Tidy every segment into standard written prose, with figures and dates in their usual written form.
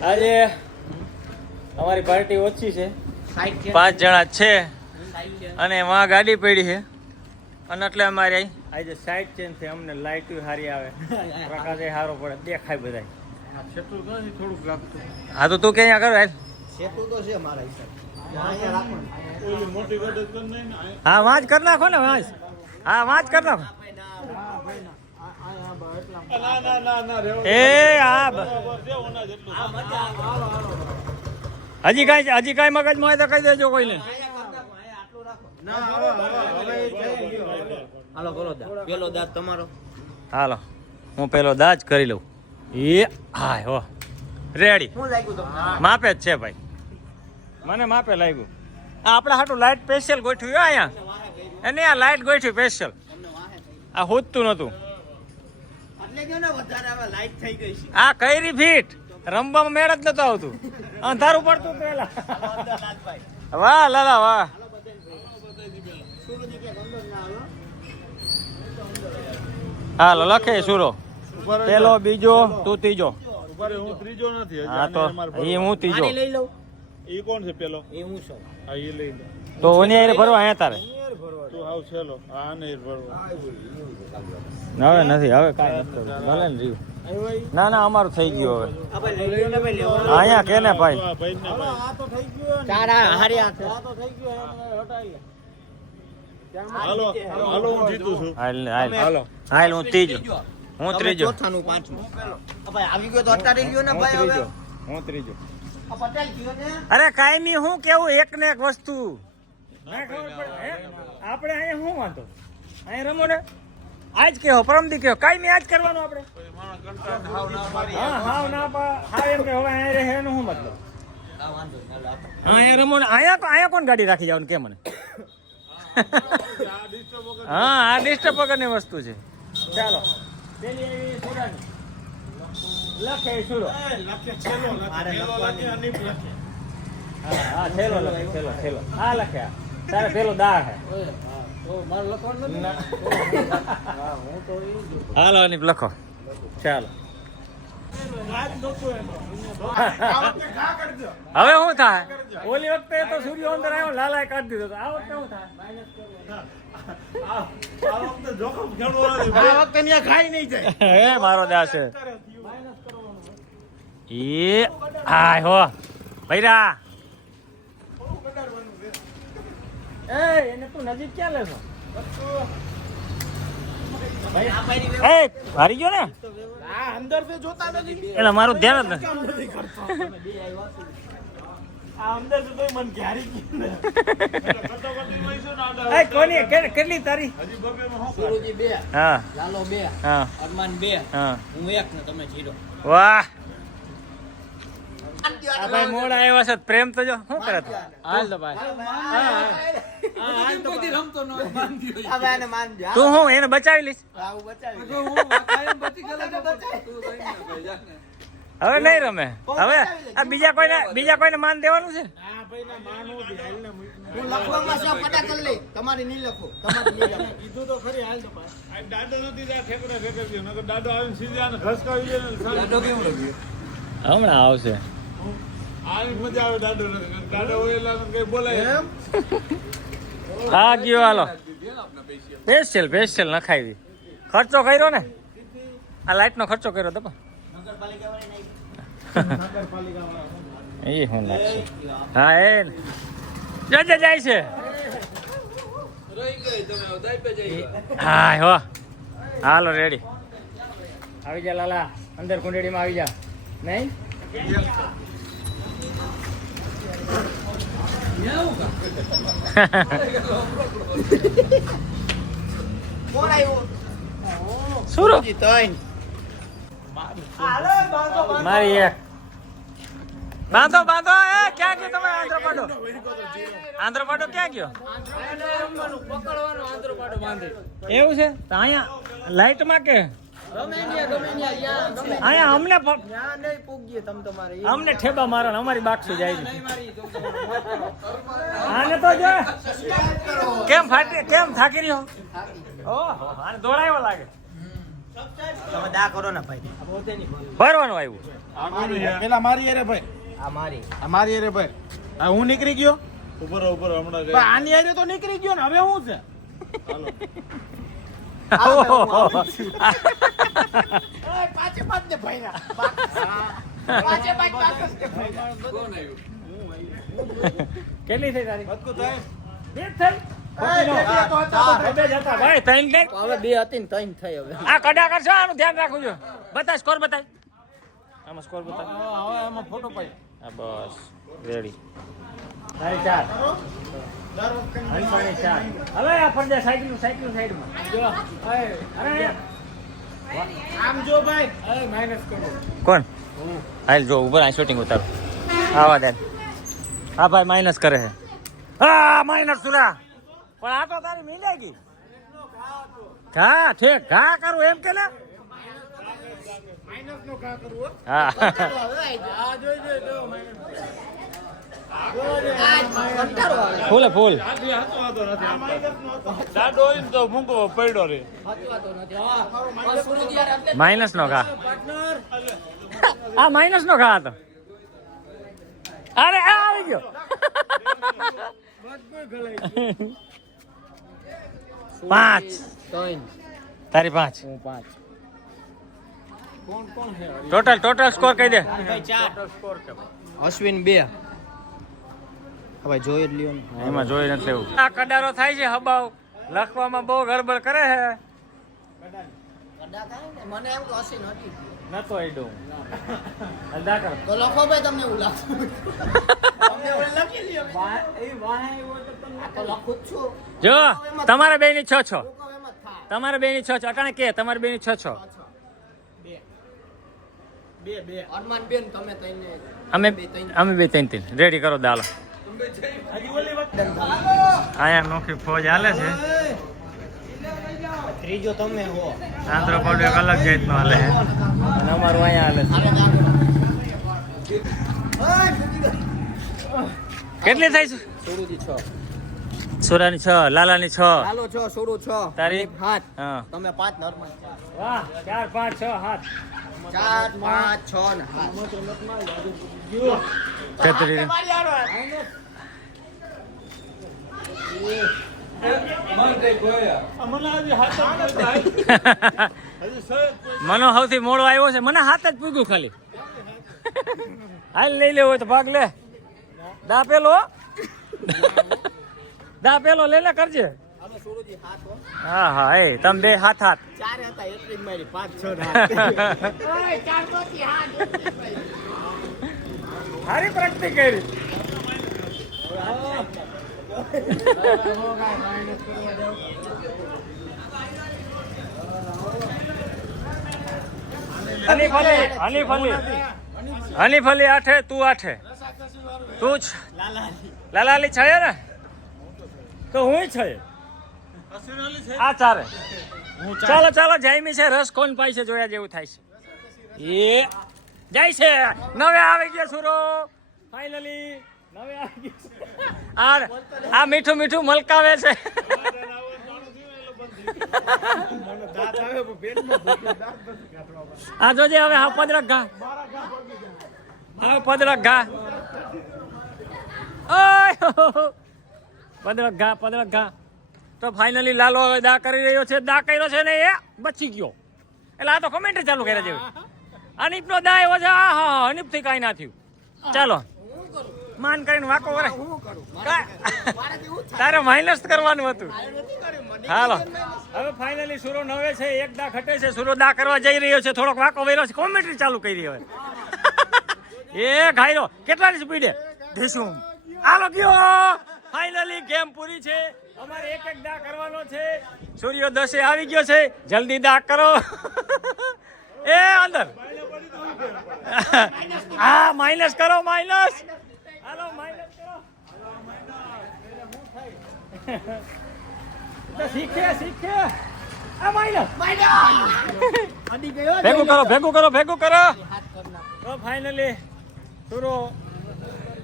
આજે અમારી પાર્ટી ઓછી છે, 5 જણા છે અને વાં ગાડી પડી છે અને એટલે અમારે આજે સાઈડ ચેન્જ છે. અમને લાઇટ સારી આવે, પ્રકાશ સારો પડે, દેખાય બધા. હા તો તું ક્યાં કર હા વાંચ કરી નાખો ને વાંચ. હા વાંચ કરી નાખો. એ હા હજી કઈ મગજમાં હોય તો કહી દેજો કોઈને. હાલો હું પેલો દાજ કરી લઉં. એ હા હો રેડી માપે જ છે ભાઈ, મને માપે લાગ્યું. આપણે હાટું લાઈટ સ્પેશિયલ ગોઠવ્યું અહીંયા એને આ લાઈટ ગોઠવી સ્પેશિયલ. આ હોતું નતું આ કઈ ફીટ રમવામાં મેળ જ નતો આવતું, અંધારું પડતું પેલા. વાહ લાલા વાહ. હાલો લખે સુરો પેલો બીજો તું ત્રીજો. હું ત્રીજો નથી. હા તો એ હું ત્રીજો. એ કોણ છે પેલો? એ હું છું. હા એ લઈ લે. તો ઓની આરે ભરવા અહીંયા તારે. તું આવ છેલો. હા ને ભરવા. હવે નથી, હવે કાંઈ નથી ભલે ને રહ્યું. ના ના અમારું થઈ ગયું હવે. અહીંયા કે ને ભાઈ હાલો હાલો હું જીતું છું. હાલ હું ત્રીજો. હું ત્રીજો. હું ત્રીજો. અરે કાયમી હું કેવું એક ને એક વસ્તુ આપણે અહીંયા શું વાંધો, અહીંયા રમો ને આજ કેવો પરમદી કેવો કાયમી આજ કરવાનું આપણે. હા હાવ ના હાવ એમ કે હવે અહીંયા રહે એનો શું મતલબ. અહીંયા રમો ને અહીંયા કોણ ગાડી રાખી જવાનું કે મને. હા આ ડિસ્ટર્બ વગરની વસ્તુ છે. ચાલો પેલી સોડાની લખે સુરો. હા થેલો લખે થેલો. હા લખે તારે પેલો દાળ હે. હાલો અનિપ લખો. ચાલો હવે શું થાય? ઓલી વખતે તો સૂર્ય અંદર આવ્યો લાલાએ કાઢી દીધો તો આ વખતે શું થાય? હે મારો દાસ છે. એ હાય હો ભૈરા એને તું નજીક ક્યાં લેશો? હારી ગયો ને અંદર से જોતા નથી એટલે મારું ધ્યાન જ નથી. અંદર से તો મન ઘારી ગયું. કોની કેટલી તારી? સુરુજી 2, હા લાલો 2, હા અરમાન 2, હા હું 1 ને તમે 0. વાહ આ ભાઈ મોડા આવ્યા છે પ્રેમ તો જો શું કરે તું? હાલ તો ભાઈ તું હું એને બચાવી લઈશ હવે નહીં રમે. હવે આ બીજા કોઈને માન દેવાનું છે. હું લખવામાં છે પટા કરી લે, તમારી નહીં લખો, તમારી નહીં લખો. કીધું તો ખરી હાલ તો પાસ. આ દાડો નથી જા ઠેકડા ઠેકડ્યો નકર દાડો આવીને સીધા ને ઘસકાવી દે ને. દાડો કેવું લાગ્યું? હમણાં આવશે. આની મજા આવે દાડો નથી. દાડો હોય એટલે કઈ બોલાય એમ. હા ગયો હાલો સ્પેશિયલ નખાવી. ખર્ચો કર્યો ને આ લાઈટ નો ખર્ચો કર્યો તો એ હું નાખશે. હા એ જાય છે. હા હો હાલો રેડી આવી જા લાલા અંદર કુંડળીમાં આવી જા. નહીં કોણ આવ્યું? સુરો સુરુજી 3. મારી એક બાંધો એ ક્યાં ગયો તમે? આંધ્રપાડો ક્યાં ગયો? એવું છે તો અહીંયા લાઈટ માં કે અહીંયા અમને ઠેબા મારો અમારી બાક્ષી જાય છે. આને તો જો કેમ થાકી રહ્યો? ઓહો આને દોડાયો લાગે. તમે દા કરો ને ભાઈ ભરવાનું આવ્યું પેલા મારી અરે ભાઈ આ મારી આ મારી અરે ભાઈ આ હું નીકળી ગયો ઉપર ઉપર હમણાં પણ આની અરે તો નીકળી ગયો ને હવે શું છે પાછે પાંચ ને ભાઈ ના પાછે પાંચ કેટલી થઈ તારી બધું થાય બે થઈ ભાઈ ત્રણ કઈ હવે બે હતી ને ત્રણ થઈ હવે આ કડા કરશો આનું ધ્યાન રાખવું જો બતાય સ્કોર બતાય આમાં સ્કોર બતાય હવે આમાં ફોટો પાડ હા બસ રેડી તારી ચાર હંસવાની ચાર હવે આ ફરજે સાયકલ સાઈડમાં જો અરે આમ જો ભાઈ અરે માઈનસ કરો કોણ હાલ જો ઉપર આ શૂટિંગ ઉતારો આવા દે હા ભાઈ માઇનસ કરે છે હા માઇનસ સુરા પણ આ તો તારી મિલે ગઈ ઘા ઠેક ઘા કરું એમ કે ને માઈનસ નો કા કરવું હા આ જોઈ જો માઈનસ ફૂલે ફૂલ દાડો હોય તો મૂકો પડ્યો રે માઇનસ નો ઘા આ માઇનસ નો ઘા હતો અરે આ આવી ગયો પાંચ તારી પાંચ ટોટલ સ્કોર કહી દે અશ્વિન બે હવે જોઈ જ લ્યો ને એમાં જોઈ નથી લેવું આ કડારો થાય છે હબાવ લખવામાં બહુ ગડબડ કરે છે મને એમ કે અશ્વિન હતી નતો આઈડો અલદા કર તો લખો ભાઈ તમને એવું લાગતું તમને એવું લખી લ્યો તો લખું જ છું જો તમારે બે ની 6-6 હું કહું એમ જ થાય તમારે બે ની 6-6 અટાણે કે તમારે બે ની 6-6 બે અરમાન બેન તમે તઈને અમે બે ત્રણ રેડી કરો દાલો આયા નોખી ફોજ હાલે છે ત્રીજો તમે હો આંધ્રપ્રદેશ એક અલગ જાતનો હાલે છે અને અમારું અહીંયા હાલે છે કેટલી થાય છે સોડું 6 સુરાની 6 લાલાની 6 ચાલો 6 સોડું 6 તારી? 7 હા તમે 5 ને અરમાન વાહ 4 5 6 7 4 5 6 ને 7 છત્રી મનો સૌથી મોડો આવ્યો છે મને હાથ જ પૂગ્યું ખાલી હાલ લઈ લેવો હોય તો ભાગ લે દા પેલો લે લે કરજે અમે સોડુજી 7 હો હા હા એ તમે બે હાથ 4 હતા એટલી જ મારી 5 6 ને 8 ઓય 4 તો થી 8 સારી પ્રગતિ કરી હનીફ અલી 8 તું 8 તું લાલાલી 6 ને તો હું 6 આ 4 ચાલો જાયમી છે રસ કોણ પાય છે જોયા જેવું થાય છે એ જાય છે નવે આવી ગયા સુરો ફાઇનલી નવે આવી ગયા આ મીઠું મલકાવે છે આ જોજે હવે હા પદરક ઘા પદરક ઘા તો ફાઇનલી લાલો હવે દા કરી રહ્યો છે દા કર્યો છે ને એ બચી ગયો એટલે આ તો કોમેન્ટ્રી ચાલુ કર્યા જેવું અનિપ નો દા એવો છે હા અનિપ થી કઈ ના થયું ચાલો માન કરીને વાકો કરે તારે માઇનસ કરવાનું હતું હાલો હવે ફાઇનલી સુરો નવે છે એક દા ખટે છે સુરો દા કરવા જઈ રહ્યો છે થોડોક વાકો વેરો છે કોમેન્ટ્રી ચાલુ કરી હવે એ ઘાયરો કેટલાની સ્પીડે ધીસું હાલો ગયો ફાઇનલી ગેમ પૂરી છે અમારે એક દા કરવાનો છે સૂર્યો 10 આવી ગયો છે જલ્દી દા કરો એ અંદર હા માઇનસ કરો માઇનસ હાલો માઇનસ કરો તો શીખે આ માઇનસ અડી ગયો ભેગું કરો તો ફાઇનલી સુરો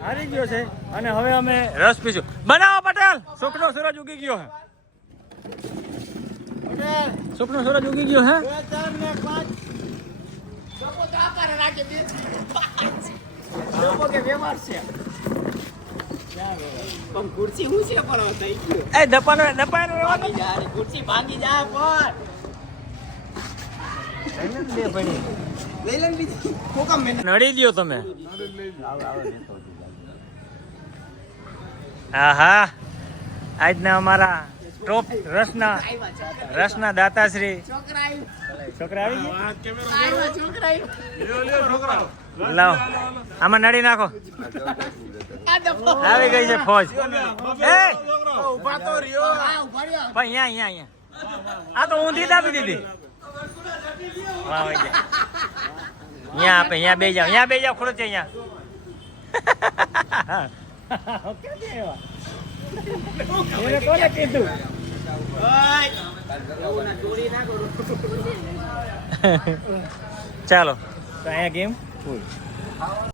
હારી ગયો છે અને હવે અમે રસ પીશું બનાવો પટેલ શુકનો સૂરજ ઉગી ગયો છે સ્વપ્ન સૂરજ ઉગી ગયો હે પણ ખુરશી હું છે પણ થઈ ગયો એ દપાનો ભાગી જા રે, ખુરશી ભાગી જા પણ લઈ લે બીજી કોકા મેં નડી દ્યો તમે આહા આજના અમારા ટોપ રસના દાતાશ્રી છોકરા છોકરા આવી ગયા આવ્યા છોકરા લાવો આમાં નડી નાખો આ દફો આવી ગઈ છે ફોજ એ ઉભા તો રહ્યો આ ઉભા રહ્યો ભાઈ અહીંયા આ તો ઊંધી દાબી દીધી વાહ ભાઈ અહીંયા આપે અહીંયા બે જાવ ખુરચે અહીંયા એને કોને કીધું એવું ના ચોરી ના કરો ચાલો તો અહીંયા ગેમ ફૂલ